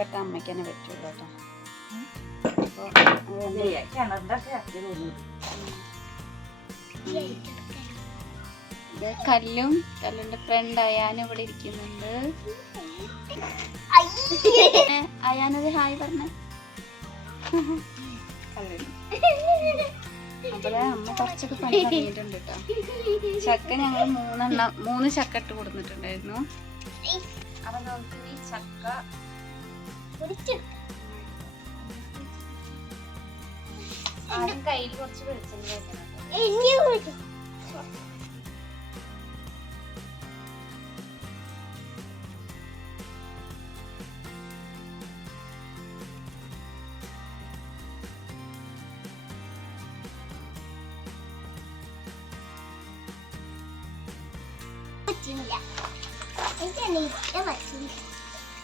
വെട്ടാൻ അമ്മയ്ക്ക് തന്നെ പറ്റുള്ളൂ കേട്ടോ. കല്ലിന്റെ ഫ്രണ്ട് അയാൻ ഇവിടെ ഇരിക്കുന്നുണ്ട്. അയാനൊരു ഹായ് പറഞ്ഞ. അപ്പഴേ അമ്മ കുറച്ചൊക്കെ പണി തുടങ്ങിയിട്ടുണ്ട് കേട്ടോ. ചക്ക ഞങ്ങൾ 3 ചക്ക ഇട്ട് കൊടുത്തിട്ടുണ്ടായിരുന്നു. അപ്പൊ നമുക്ക് ഈ ചക്ക ആദ്യം കയ്യിൽ കുറച്ച് വെളിച്ചെണ്ണ വെക്കണം.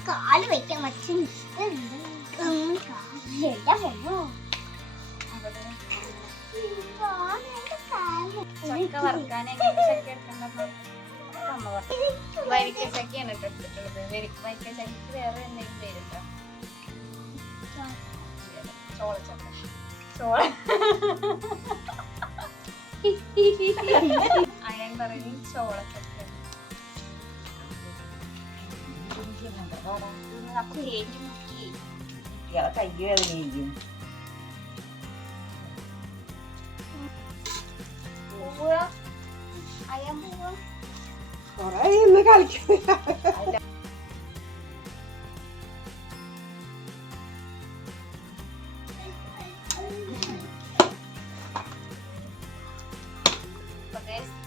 കാല് വയ്ക്കാൻ പറ്റില്ല. ചക്ക വറുക്കാൻ ചക്ക എടുക്കണ്ടപ്പോ വരിക്ക ചക്കയാണ് എടുത്തിട്ടുള്ളത്. വരിക്ക ചക്കക്ക് വേറെ എന്തെങ്കിലും പേരുണ്ടോ? ചോളച്ചക്ക. അയൻ പറയുന്നത് ചോളച്ചക്ക.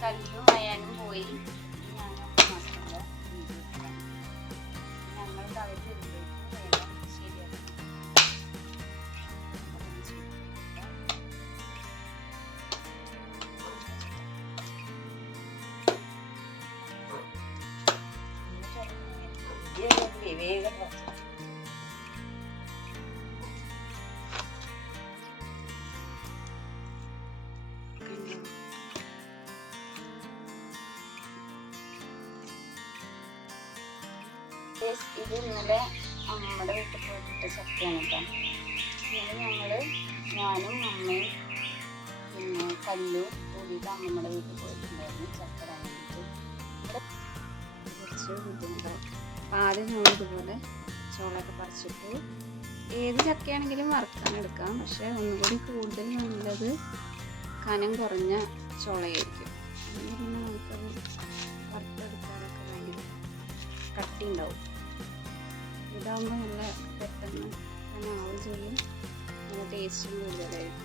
കല്ലും അയാനും പോയി. ഞങ്ങൾക്ക് അവർ ശരിയാണ്. ഇത് ഇന്നലെ അമ്മയുടെ വീട്ടിൽ പോയിട്ട് ചക്കയാണ് കേട്ടോ. ഇന്നലെ ഞാനും അമ്മയും പിന്നെ കല്ലും കൂടിയിട്ട് അമ്മമ്മയുടെ വീട്ടിൽ പോയിട്ടുണ്ടായിരുന്നു ചക്ക വാങ്ങിയിട്ട്. ഇവിടെ കുറച്ച് ബുദ്ധിമുട്ടായി. അപ്പം ആദ്യം ഞങ്ങളിതുപോലെ ചോളൊക്കെ പറിച്ചിട്ട് ഏത് ചക്കയാണെങ്കിലും വറുക്കാൻ എടുക്കാം. പക്ഷെ ഒന്നുകൂടി കൂടുതൽ നല്ലത് കനം കുറഞ്ഞ ചോളയായിരിക്കും. അങ്ങനെ പിന്നെ നമുക്കത് വറുത്തെടുക്കാനൊക്കെ ഭയങ്കര കട്ടി ഉണ്ടാവും. ഇതാകുമ്പോൾ നല്ല പെട്ടെന്ന് ആവും ചെയ്യും. നല്ല ടേസ്റ്റും കൂടുതലായിരിക്കും.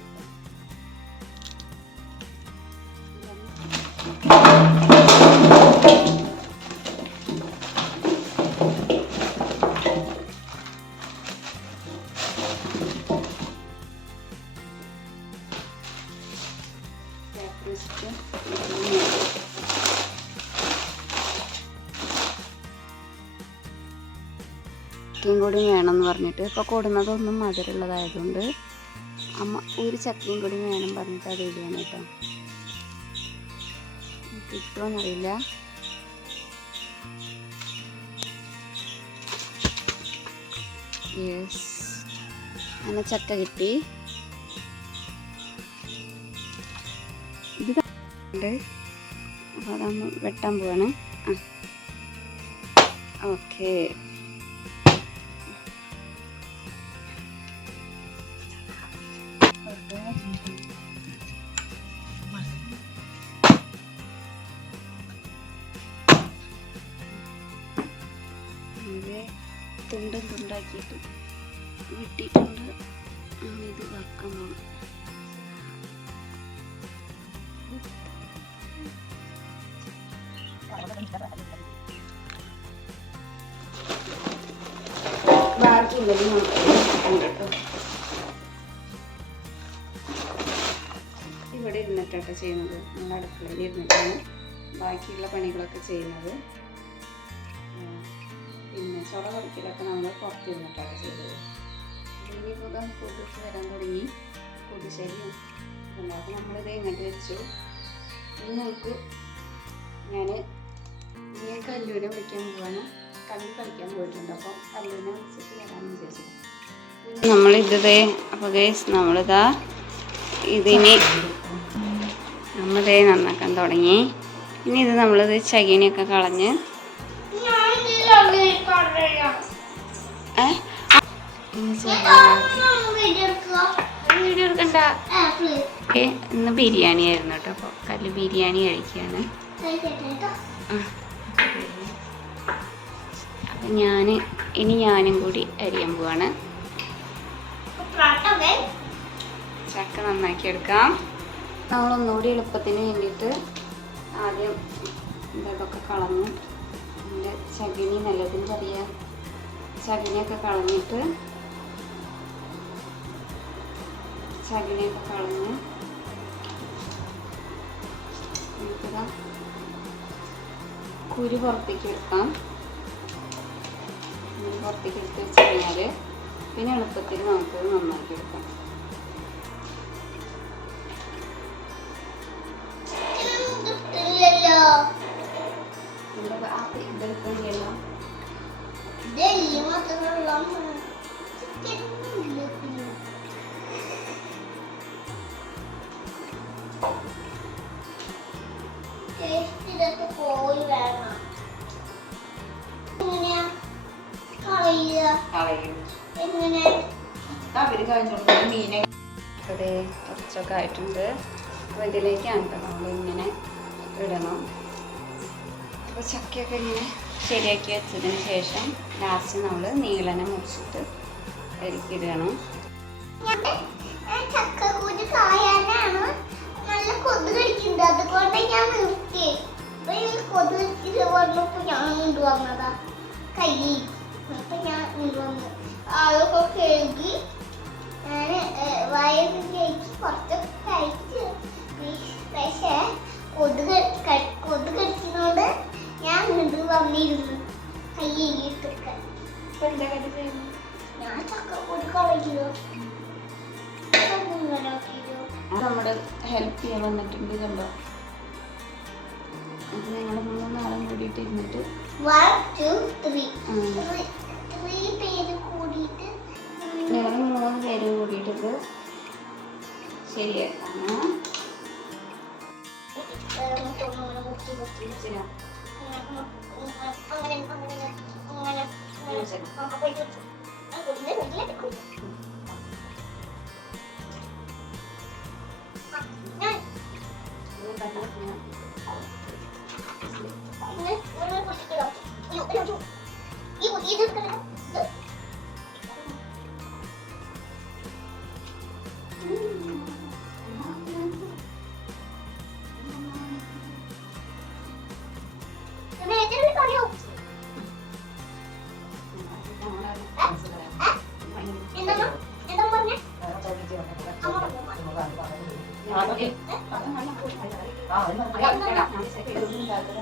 ചക്കയും കൂടി വേണമെന്ന് പറഞ്ഞിട്ട് ഇപ്പോൾ കൊടുന്നതൊന്നും മധുരമുള്ളതായതുകൊണ്ട് അമ്മ ഒരു ചക്കയും കൂടി വേണം പറഞ്ഞിട്ട് അത് ഇടുകയാണ് കേട്ടോ. കിട്ടുമോന്നറിയില്ല. യെസ്, അങ്ങനെ ചക്ക കിട്ടി. ഇത് ഉണ്ട്. അപ്പോൾ അതമ്മ വെട്ടാൻ പോവാണ്. ഓക്കെ. തുണ്ടാക്കിയിട്ട് വെട്ടിയിട്ടുണ്ട്. ഇത് വറക്കാൻ പോകണം. ബാക്കിയുള്ളത് ഇവിടെ ഇരുന്നിട്ടാണ് ചെയ്യുന്നത്. നമ്മൾ അടുക്കളയിൽ ഇരുന്നിട്ടാണ് ബാക്കിയുള്ള പണികളൊക്കെ ചെയ്യുന്നത്. പിന്നെ ചൊറ പറിക്കലൊക്കെ നമ്മൾ പുറത്തിരുന്നിട്ടാണ് ചെയ്തത്. ഇനിയിപ്പോൾ കൊതുക് വരാൻ തുടങ്ങി. കൊതുശല്യം അപ്പോൾ നമ്മളിത് ഇങ്ങോട്ട് വെച്ചു. ഇനി നമുക്ക് ഞാൻ ഈ കല്ലൂരെ വിളിക്കാൻ പോവാണ്. കല്ല് കളിക്കാൻ പോയിട്ടുണ്ട്. അപ്പോൾ കല്ലിനെ വിളിച്ചിട്ട് വരാമെന്ന് വിചാരിച്ചു. നമ്മളിതേ അപ്പോൾ ഗൈസ് നമ്മളിതാ ഇതിന് നമ്മളിതേ നന്നാക്കാൻ തുടങ്ങി. ഇനി ഇത് നമ്മളിത് ചകിനിയൊക്കെ കളഞ്ഞ് വീഡിയോ എടുക്കണ്ട. ഇന്ന് ബിരിയാണി ആയിരുന്നു കേട്ടോ. അപ്പോൾ കല്ല് ബിരിയാണി കഴിക്കുകയാണ്. അപ്പം ഞാനും കൂടി അരിയാൻ പോവാണ്. ചക്ക നന്നാക്കി എടുക്കാം. നമ്മളൊന്നുകൂടി എളുപ്പത്തിന് വേണ്ടിയിട്ട് ആദ്യം ഇതൊക്കെ കളഞ്ഞ് അതിൻ്റെ ചകിനി നല്ലതിന് പറയാ ചകിനിയൊക്കെ കളഞ്ഞ് നമുക്കിതാ കുരു പുറത്തേക്ക് എടുക്കാം. പുറത്തേക്ക് എടുത്ത് വെച്ച് കഴിഞ്ഞാൽ പിന്നെ എളുപ്പത്തിൽ നമുക്കത് നന്നാക്കി എടുക്കാം. അത് കുറച്ചൊക്കെ ആയിട്ടുണ്ട്. അപ്പോൾ ഇതിലേക്കാണ് കേട്ടോ നമ്മളിങ്ങനെ ഇടണം. അപ്പോൾ ചക്കയൊക്കെ ഇങ്ങനെ ശരിയാക്കി വെച്ചതിന് ശേഷം ലാസ്റ്റ് നമ്മൾ നീളനെ മുറിച്ചിട്ട് ഇടണം. ചക്കക്കൂര് കായാനാണ് നല്ല കൊതു കടിക്കുന്നത്. അതുകൊണ്ട് ഞാൻ നിർത്തി. കൊതു കടിച്ചത് പറഞ്ഞപ്പോൾ ഞാൻ കൊണ്ടുവന്നതാ കൈ. അപ്പൊ ഞാൻ കൊണ്ടുവന്നു ആളൊക്കെ കഴുകി ഞാൻ വയറ് കഴിച്ച് കുറച്ചൊക്കെ കഴിച്ച്. പക്ഷേ കൊതു കടിക്കുന്നോണ്ട് ഞാൻ വീണ്ടും വന്നിരുന്നു കൈ കഴുകിയിട്ടൊക്കെ. ഞാൻ ചക്കക്കൂര് കളഞ്ഞു. നമ്മുടെ ഹെൽപ്പ് ചെയ്യാൻ വന്നിട്ടുണ്ട്. കണ്ടോ, അത് ഞങ്ങൾ 3 നാളും കൂടിയിട്ട് ഇരുന്നിട്ട് 1 2 3 പേര് കൂടിയിട്ട് ഞങ്ങൾ 3 പേരും കൂടിയിട്ടത് ശരിയാക്കാം.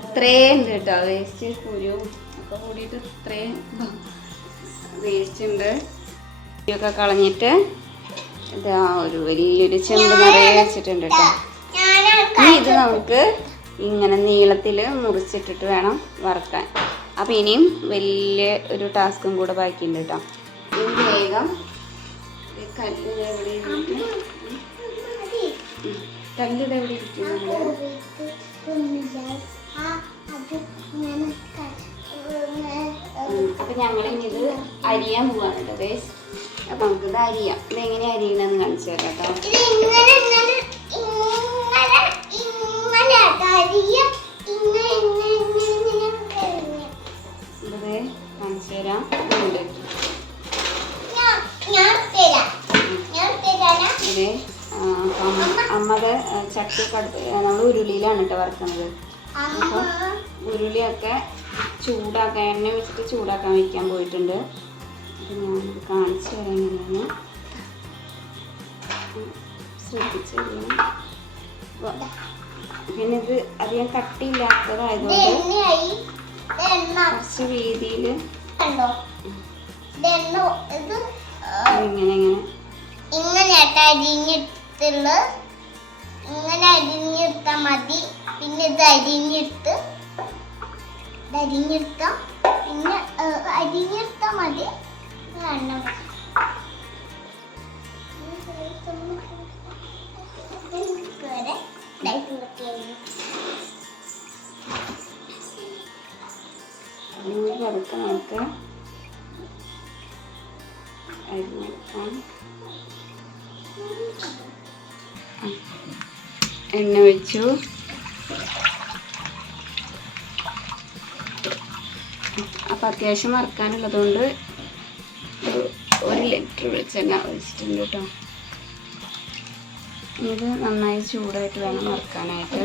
ഇത്രയും ഉണ്ട് കേട്ടോ വേസ്റ്റ് കുരു ഒക്കെ കൂടിയിട്ട് ഇത്രയും വേസ്റ്റ് ഉണ്ട്. ഒക്കെ കളഞ്ഞിട്ട് ഇതാ ഒരു വലിയൊരു ചെമ്പ് നിറയെ വെച്ചിട്ടുണ്ട് കേട്ടോ. ഇനി ഇത് നമുക്ക് ഇങ്ങനെ നീളത്തിൽ മുറിച്ചിട്ടിട്ട് വേണം വറുക്കാൻ. അപ്പം ഇനിയും വലിയ ഒരു ടാസ്കും കൂടെ ബാക്കിയുണ്ട് കേട്ടോ. ഇനി വേഗം കല്ല് എവിടെ കല്ലിത് എവിടെ ഇരിക്കുന്നുണ്ട്. അപ്പം ഞങ്ങളിനി ഇത് അരിയാൻ പോവാണ് കേട്ടോ ഗൈസ്. അപ്പം നമുക്കിത് അരിയാം. ഇതെങ്ങനെ അരിയണമെന്ന് കാണിച്ചു തരാം കേട്ടോ. ഇത് കാണിച്ചു തരാം. ഇത് അമ്മത് ചട്ടിയൊക്കെ അടുത്ത് നമ്മൾ ഉരുളിയിലാണ് കേട്ടോ വറുക്കുന്നത്. അപ്പം ഉരുളിയൊക്കെ ചൂടാക്കാൻ എണ്ണ വെച്ചിട്ട് ചൂടാക്കാൻ വയ്ക്കാൻ പോയിട്ടുണ്ട്. അപ്പം ഞാനിത് കാണിച്ചു തരാം എങ്ങനെയാണ്. ശ്രദ്ധിച്ചറിയണം. പിന്നെ ഇത് അധികം കട്ടിയില്ലാത്തതായതുകൊണ്ട് കുറച്ച് വീതിയിൽ ഇങ്ങനെ അരിഞ്ഞെടുത്താൽ മതി. പിന്നെ ഇത് അരിഞ്ഞെടുത്ത പിന്നെ അരിഞ്ഞെടുത്താൽ മതി. എണ്ണ പതുക്കെ നമുക്ക് അരിഞ്ഞെടുക്കാം. എണ്ണ ഒഴിച്ചു. അപ്പം അത്യാവശ്യം വറുക്കാനുള്ളതുകൊണ്ട് 1 ലിറ്റർ വെളിച്ചെണ്ണ ഒഴിച്ചിട്ടുണ്ട് കേട്ടോ. ഇത് നന്നായി ചൂടായിട്ട് വേണം വറുക്കാനായിട്ട്.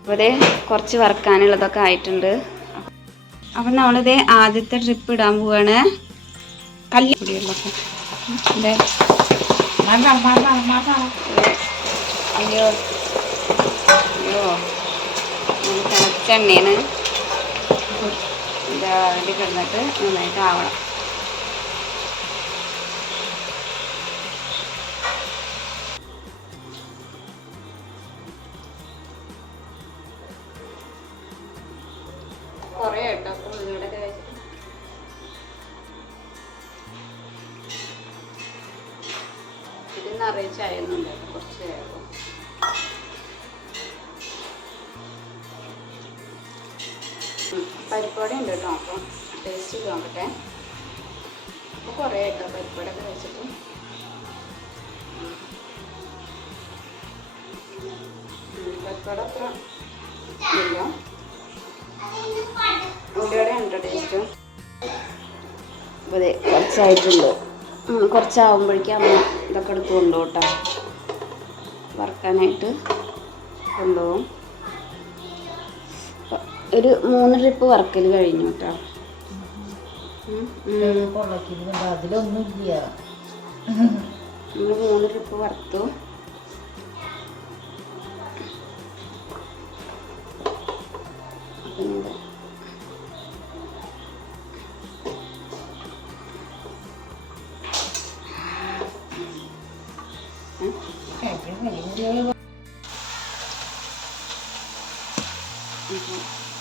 അപ്പോൾ കുറച്ച് വറുക്കാനുള്ളതൊക്കെ ആയിട്ടുണ്ട്. അപ്പം നമ്മളിത് ആദ്യത്തെ ട്രിപ്പ് ഇടാൻ പോവാണ്. കല്ലുള്ളപ്പോൾ അയ്യോ അയ്യോ തിളച്ച എണ്ണയാണ്. ഇത് കിടന്നിട്ട് നന്നായിട്ട് ആവണം. കുറേ കേട്ടോ. അപ്പോൾ ഉള്ളിയുടെ ഇത് നിറയെ ചായയൊന്നുമില്ല, കുറച്ച് ചായവും. പരിപ്പുവട ഉണ്ട് കേട്ടോ. അപ്പം ടേസ്റ്റ് ചെയ്ത് നോക്കട്ടെ. അപ്പോൾ കുറേ കേട്ടോ പരിപ്പുവടയൊക്കെ കഴിച്ചിട്ട്. പരിപ്പുവട അത്ര ഇല്ല. ഉള്ളിവട ഉണ്ട് ടേസ്റ്റ്. അപ്പോൾ അതെ കുറച്ചായിട്ടുണ്ട്. കുറച്ചാവുമ്പോഴേക്കും അമ്മ ഇതൊക്കെ എടുത്ത് കൊണ്ടുപോകും കേട്ടോ. വറുക്കാനായിട്ട് കൊണ്ടുപോകും. ഒരു 3 ട്രിപ്പ് വറുക്കൽ കഴിഞ്ഞു കേട്ടോ. അതിലൊന്നുമില്ല. നമ്മൾ 3 ട്രിപ്പ് വറുത്തു.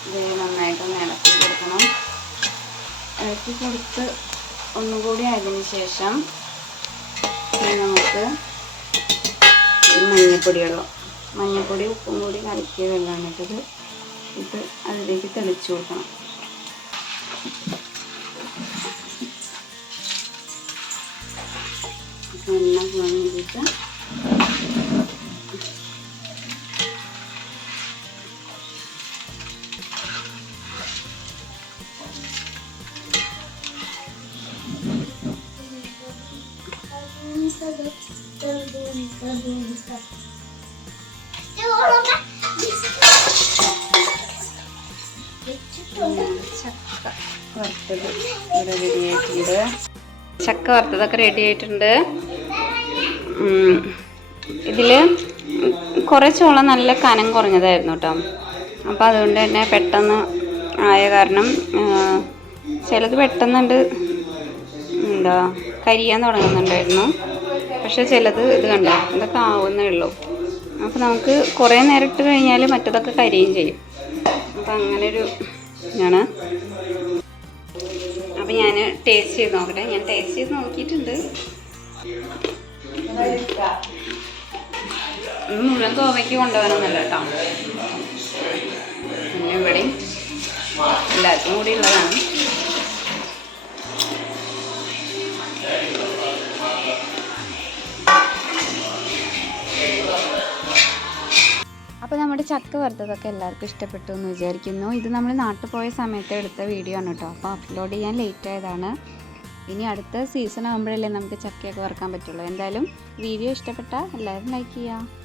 ഇത് നന്നായിട്ടൊന്ന് ഇളക്കി കൊടുക്കണം. ഇളക്കി കൊടുത്ത് ഒന്നുകൂടി ആയതിനു ശേഷം നമുക്ക് മഞ്ഞൾപ്പൊടി ഉപ്പും കൂടി കലക്കിയ വെള്ളമാണ് ഇട്ടത്. ഇത് അതിലേക്ക് തെളിച്ചു കൊടുക്കണം. എണ്ണ വേണ്ടിയിട്ട് ചക്ക വറുത്തതൊക്കെ റെഡി ആയിട്ടുണ്ട്. ഇതിൽ കുറേ ചോളം നല്ല കനം കുറഞ്ഞതായിരുന്നു കേട്ടോ. അപ്പോൾ അതുകൊണ്ട് തന്നെ പെട്ടെന്ന് ആയ കാരണം ചിലത് പെട്ടെന്നുണ്ട് കരിയാൻ തുടങ്ങുന്നുണ്ടായിരുന്നു. പക്ഷെ ചിലത് ഇത് കണ്ടോ ഇതൊക്കെ ആവുന്നേ ഉള്ളൂ. അപ്പോൾ നമുക്ക് കുറേ നേരം ഇട്ട് കഴിഞ്ഞാൽ മറ്റതൊക്കെ കരിയും ചെയ്യും. അപ്പം അങ്ങനൊരു ഇതാണ്. അപ്പം ഞാൻ ടേസ്റ്റ് ചെയ്ത് നോക്കട്ടെ. ഞാൻ ടേസ്റ്റ് ചെയ്ത് നോക്കിയിട്ടുണ്ട്. മുഴുവൻ കോവയ്ക്ക് കൊണ്ടുപോകാനൊന്നുമല്ല കേട്ടോ. പിന്നെ ഇവിടെയും എല്ലാവർക്കും കൂടി ഉള്ളതാണ്. അപ്പോൾ നമ്മുടെ ചക്ക വറുത്തതൊക്കെ എല്ലാവർക്കും ഇഷ്ടപ്പെട്ടു എന്ന് വിചാരിക്കുന്നു. ഇത് നമ്മൾ നാട്ടിൽ പോയ സമയത്ത് എടുത്ത വീഡിയോ ആണ് കേട്ടോ. അപ്പോൾ അപ്ലോഡ് ചെയ്യാൻ ലേറ്റ് ആയതാണ്. ഇനി അടുത്ത സീസൺ ആകുമ്പോഴല്ലേ നമുക്ക് ചക്കയൊക്കെ വറുക്കാൻ പറ്റുള്ളൂ. എന്തായാലും വീഡിയോ ഇഷ്ടപ്പെട്ടാൽ എല്ലാവരും ലൈക്ക് ചെയ്യുക.